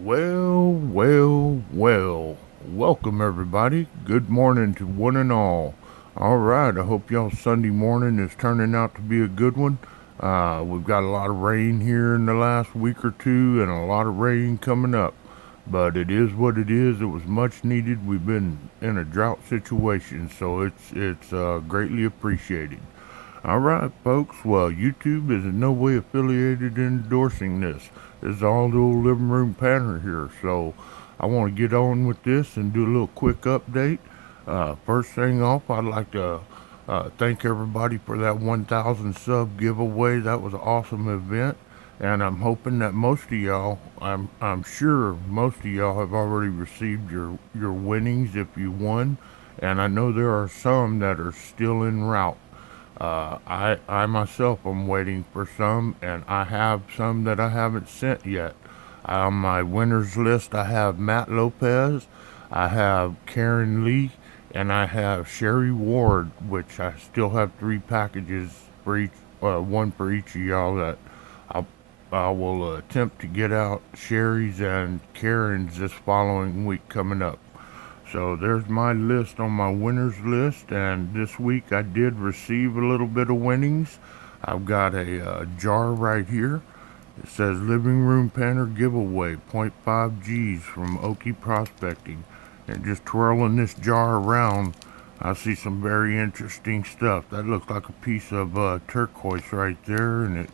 Well. Welcome, everybody. Good morning to one and all. All right, I hope y'all Sunday morning is turning out to be a good one. We've got a lot of rain here in the last week or two and a lot of rain coming up. But it is what it is. It was much needed. We've been in a drought situation, so it's greatly appreciated. All right, folks. Well, YouTube is in no way affiliated in endorsing this. This is all the old living room pattern here. So I want to get on with this and do a little quick update. First thing off, I'd like to thank everybody for that 1,000 sub giveaway. That was an awesome event. And I'm hoping that most of y'all, I'm sure most of y'all have already received your winnings if you won. And I know there are some that are still en route. I myself am waiting for some, and I have some that I haven't sent yet. On my winners list, I have Matt Lopez, I have Karen Lee, and I have Sherry Ward, which I still have three packages for each, one for each of y'all that I, I will attempt to get out Sherry's and Karen's this following week coming up. So there's my list on my winners list, and this week I did receive a little bit of winnings. I've got a jar right here. It says Living Room Panner Giveaway, point 0.5 G's from Okie Prospecting. And just twirling this jar around, I see some very interesting stuff. That looks like a piece of turquoise right there, and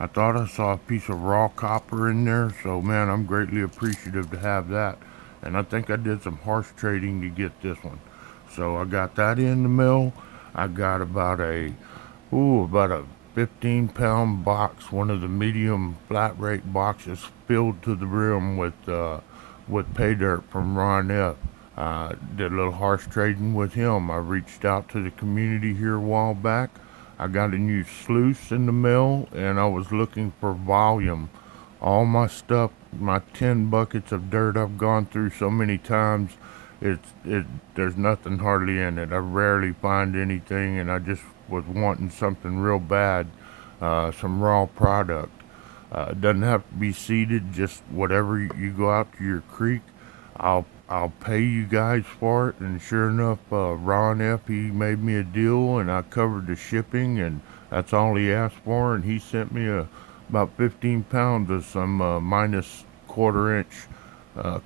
I thought I saw a piece of raw copper in there, so man, I'm greatly appreciative to have that. And I think I did some horse trading to get this one. So I got that in the mail. I got about a 15-pound box, one of the medium flat rate boxes filled to the rim with pay dirt from Ron F. Did a little horse trading with him. I reached out to the community here a while back. I got a new sluice in the mail, and I was looking for volume. All my stuff, my 10 buckets of dirt I've gone through so many times, it there's nothing hardly in it. I rarely find anything, and I just was wanting something real bad, some raw product. It doesn't have to be seeded, just whatever you go out to your creek. I'll pay you guys for it. And sure enough, Ron F, he made me a deal, and I covered the shipping, and that's all he asked for. And he sent me about 15 pounds of some minus quarter inch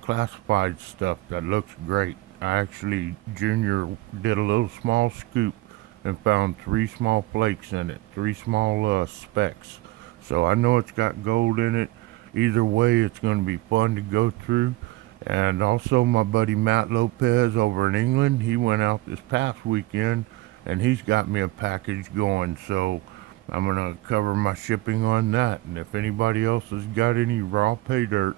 classified stuff that looks great. I actually, Junior did a little small scoop and found three small flakes in it, three small specks. So I know it's got gold in it. Either way, it's going to be fun to go through. And also, my buddy Matt Lopez over in England, he went out this past weekend and he's got me a package going. So I'm going to cover my shipping on that. And if anybody else has got any raw pay dirt,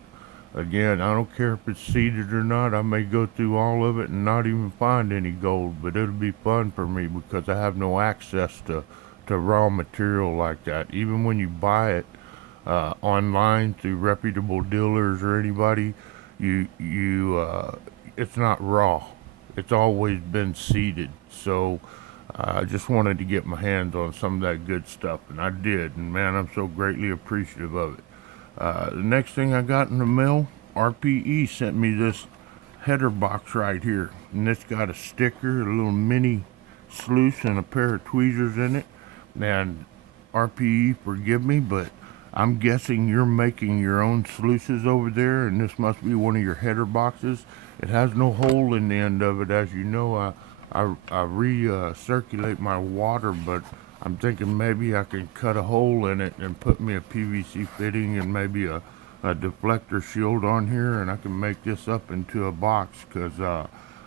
again, I don't care if it's seeded or not. I may go through all of it and not even find any gold, but it'll be fun for me because I have no access to raw material like that. Even when you buy it online through reputable dealers or anybody, it's not raw. It's always been seeded. So I just wanted to get my hands on some of that good stuff, and I did. And man, I'm so greatly appreciative of it. The next thing I got in the mail, RPE sent me this header box right here, and it's got a sticker, a little mini sluice, and a pair of tweezers in it. And RPE, forgive me, but I'm guessing you're making your own sluices over there, and this must be one of your header boxes. It has no hole in the end of it, as you know. I recirculate my water, but I'm thinking maybe I can cut a hole in it and put me a PVC fitting and maybe a deflector shield on here, and I can make this up into a box because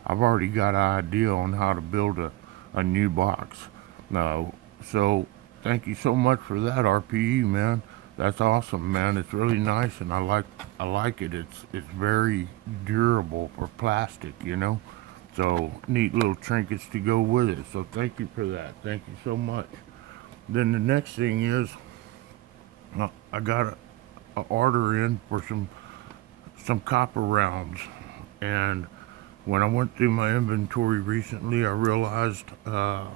I've already got an idea on how to build a new box. So thank you so much for that, RPE, man. That's awesome, man. It's really nice, and I like it. It's very durable for plastic. So neat little trinkets to go with it. So thank you for that. Thank you so much. Then the next thing is I got a order in for some copper rounds, and when I went through my inventory recently, I realized I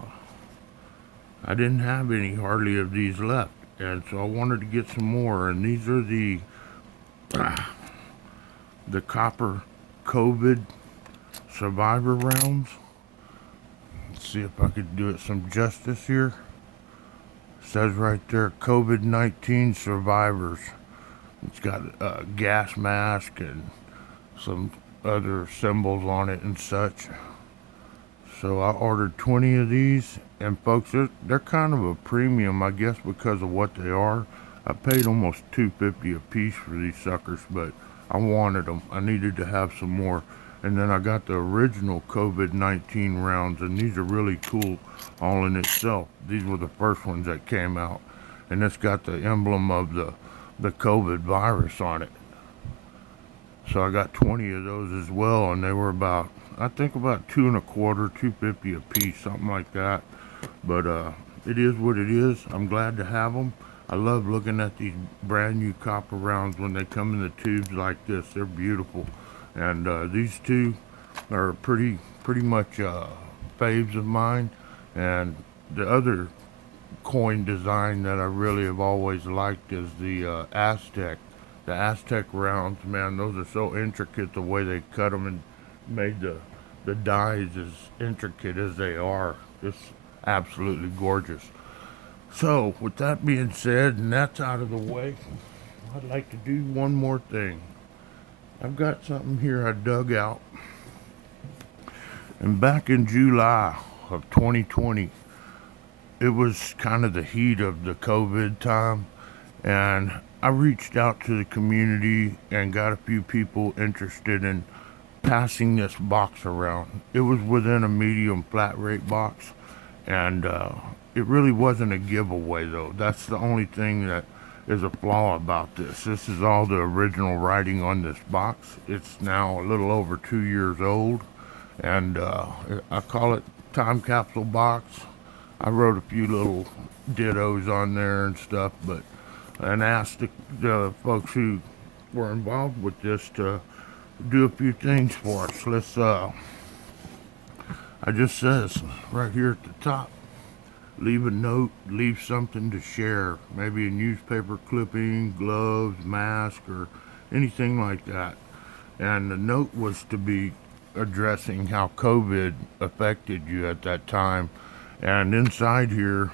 didn't have any hardly of these left, and so I wanted to get some more. And these are the copper COVID survivor rounds. Let's see if I could do it some justice here. It says right there, COVID-19 survivors. It's got a gas mask and some other symbols on it and such. So I ordered 20 of these, and folks, they're kind of a premium, I guess, because of what they are. I paid almost $2.50 a piece for these suckers, but I wanted them. I needed to have some more. And then I got the original COVID-19 rounds, and these are really cool all in itself. These were the first ones that came out, and it's got the emblem of the COVID virus on it. So I got 20 of those as well, and they were about, I think about two and a quarter, 2.50 a piece, something like that. But it is what it is. I'm glad to have them. I love looking at these brand new copper rounds when they come in the tubes like this. They're beautiful, and these two are pretty much faves of mine. And the other coin design that I really have always liked is the Aztec. The Aztec rounds, man, those are so intricate the way they cut them and made the dies as intricate as they are. It's absolutely gorgeous. So, with that being said, and that's out of the way, I'd like to do one more thing. I've got something here I dug out. And back in July of 2020, it was kind of the heat of the COVID time, and I reached out to the community and got a few people interested in passing this box around. It was within a medium flat rate box, and it really wasn't a giveaway though. That's the only thing that is a flaw about this. This is all the original writing on this box. It's now a little over 2 years old, and I call it time capsule box. I wrote a few little dittos on there and stuff, but and asked the folks who were involved with this to do a few things for us. I just says right here at the top, leave a note, leave something to share, maybe a newspaper clipping, gloves, mask, or anything like that. And the note was to be addressing how COVID affected you at that time. And inside here,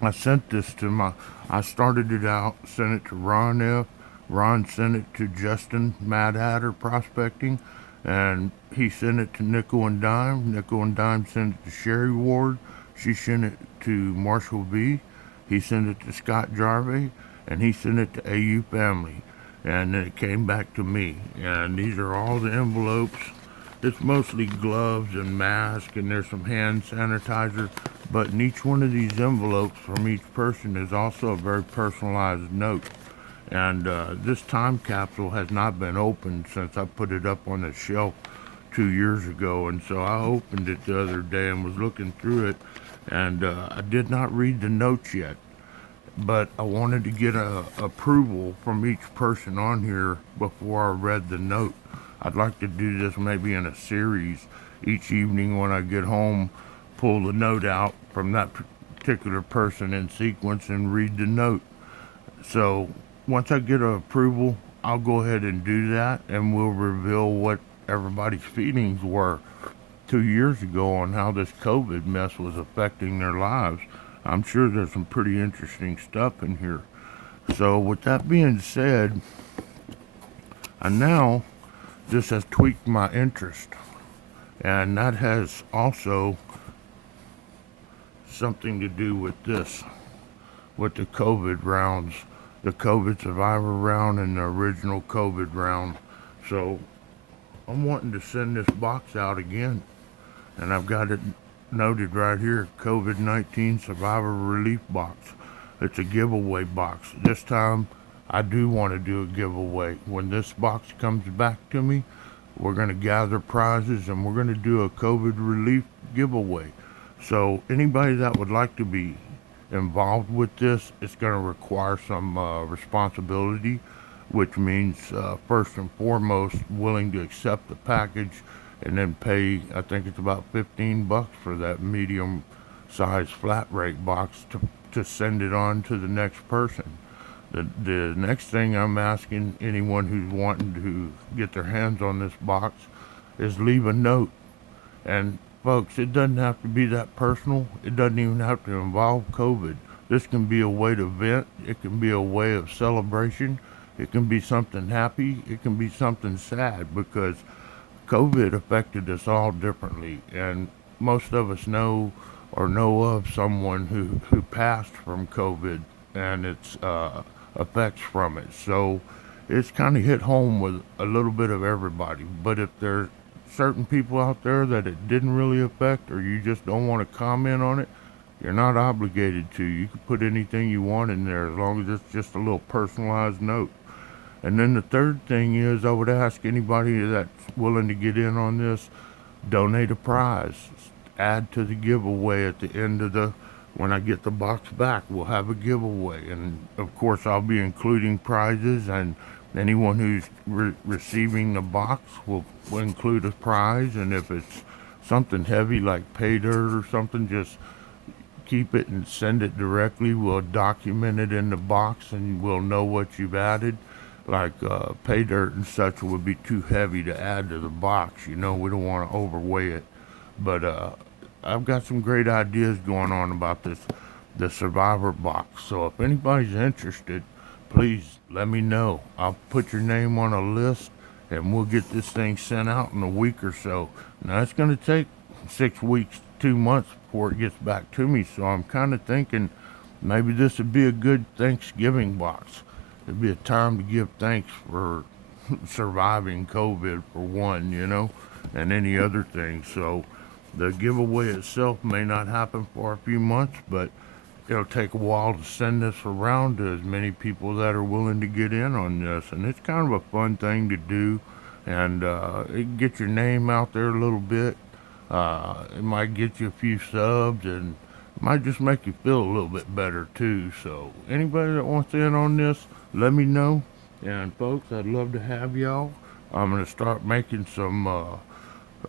I sent this to I started it out, sent it to Ron F. Ron sent it to Justin Mad Hatter Prospecting, and he sent it to Nickel and Dime. Nickel and Dime sent it to Sherry Ward. She sent it to Marshall V. He sent it to Scott Jarvey, and he sent it to AU Family. And then it came back to me. And these are all the envelopes. It's mostly gloves and masks, and there's some hand sanitizer. But in each one of these envelopes from each person is also a very personalized note. And this time capsule has not been opened since I put it up on the shelf 2 years ago. And so I opened it the other day and was looking through it. And I did not read the notes yet. But I wanted to get a approval from each person on here before I read the note. I'd like to do this maybe in a series. Each evening when I get home, pull the note out from that particular person in sequence and read the note. So once I get an approval, I'll go ahead and do that, and we'll reveal what everybody's feelings were 2 years ago on how this COVID mess was affecting their lives. I'm sure there's some pretty interesting stuff in here. So with that being said, now this has tweaked my interest, and that has also something to do with this, with the COVID rounds, the COVID survivor round and the original COVID round. So I'm wanting to send this box out again, and I've got it noted right here, COVID-19 survivor relief box. It's a giveaway box. This time I do want to do a giveaway. When this box comes back to me, we're going to gather prizes and we're going to do a COVID relief giveaway. So anybody that would like to be involved with this, it's going to require some responsibility, which means first and foremost willing to accept the package and then pay, I think it's about $15 for that medium size flat rate box to send it on to the next person. The next thing I'm asking anyone who's wanting to get their hands on this box is leave a note. And folks, it doesn't have to be that personal. It doesn't even have to involve COVID. This can be a way to vent. It can be a way of celebration. It can be something happy. It can be something sad because COVID affected us all differently. And most of us know or know of someone who passed from COVID and its effects from it. So it's kind of hit home with a little bit of everybody. But if there's certain people out there that it didn't really affect, or you just don't want to comment on it, you're not obligated to. You can put anything you want in there as long as it's just a little personalized note. And then the third thing is, I would ask anybody that's willing to get in on this, donate a prize. Add to the giveaway at the end of the, when I get the box back, we'll have a giveaway. And of course, I'll be including prizes, and anyone who's receiving the box will include a prize. And if it's something heavy like pay dirt or something, just keep it and send it directly. We'll document it in the box and we'll know what you've added. Like pay dirt and such would be too heavy to add to the box. You know, we don't want to overweigh it. But I've got some great ideas going on about the survivor box. So if anybody's interested, please let me know. I'll put your name on a list and we'll get this thing sent out in a week or so. Now it's going to take 6 weeks, 2 months before it gets back to me. So I'm kind of thinking maybe this would be a good Thanksgiving box. It'd be a time to give thanks for surviving COVID for one, you know, and any other thing. So the giveaway itself may not happen for a few months, but it'll take a while to send this around to as many people that are willing to get in on this. And it's kind of a fun thing to do, and it can get your name out there a little bit. It might get you a few subs and might just make you feel a little bit better too. So anybody that wants in on this, let me know. And folks, I'd love to have y'all. I'm gonna start making some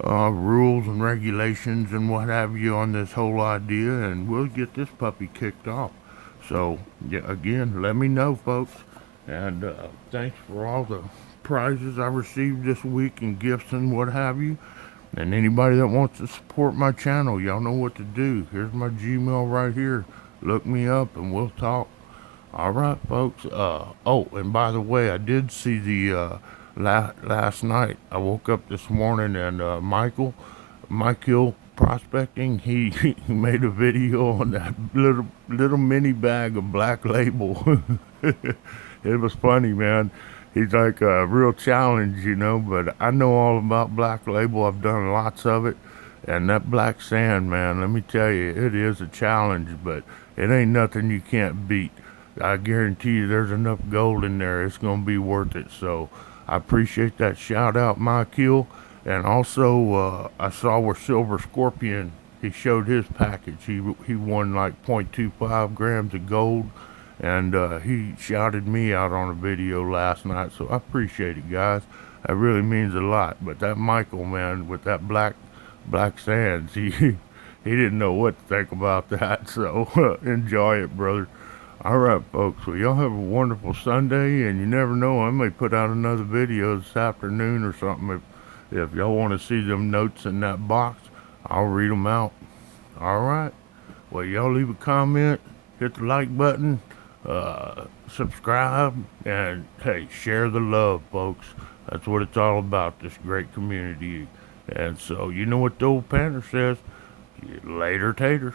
rules and regulations and what have you on this whole idea, and we'll get this puppy kicked off. So yeah, again, let me know, folks. And thanks for all the prizes I received this week and gifts and what have you. And anybody that wants to support my channel, y'all know what to do. Here's my Gmail right here. Look me up and we'll talk. All right, folks. Oh, and by the way, I did see the last night. I woke up this morning and Michael Prospecting, he made a video on that little mini bag of Black Label. It was funny, man. He's like a real challenge, you know, but I know all about Black Label. I've done lots of it. And that black sand, man, let me tell you, it is a challenge, but it ain't nothing you can't beat. I guarantee you there's enough gold in there. It's going to be worth it. So I appreciate that shout out, Michael. And also, I saw where Silver Scorpion, he showed his package. He won like 0.25 grams of gold, and he shouted me out on a video last night. So I appreciate it, guys. That really means a lot. But that Michael, man, with that black sands, he didn't know what to think about that. So enjoy it, brother. All right, folks. Well, y'all have a wonderful Sunday, and you never know, I may put out another video this afternoon or something. If y'all want to see them notes in that box, I'll read them out. All right. Well, y'all leave a comment, hit the like button, subscribe, and hey, share the love, folks. That's what it's all about, this great community. And so, you know what the old Panther says. Later, taters.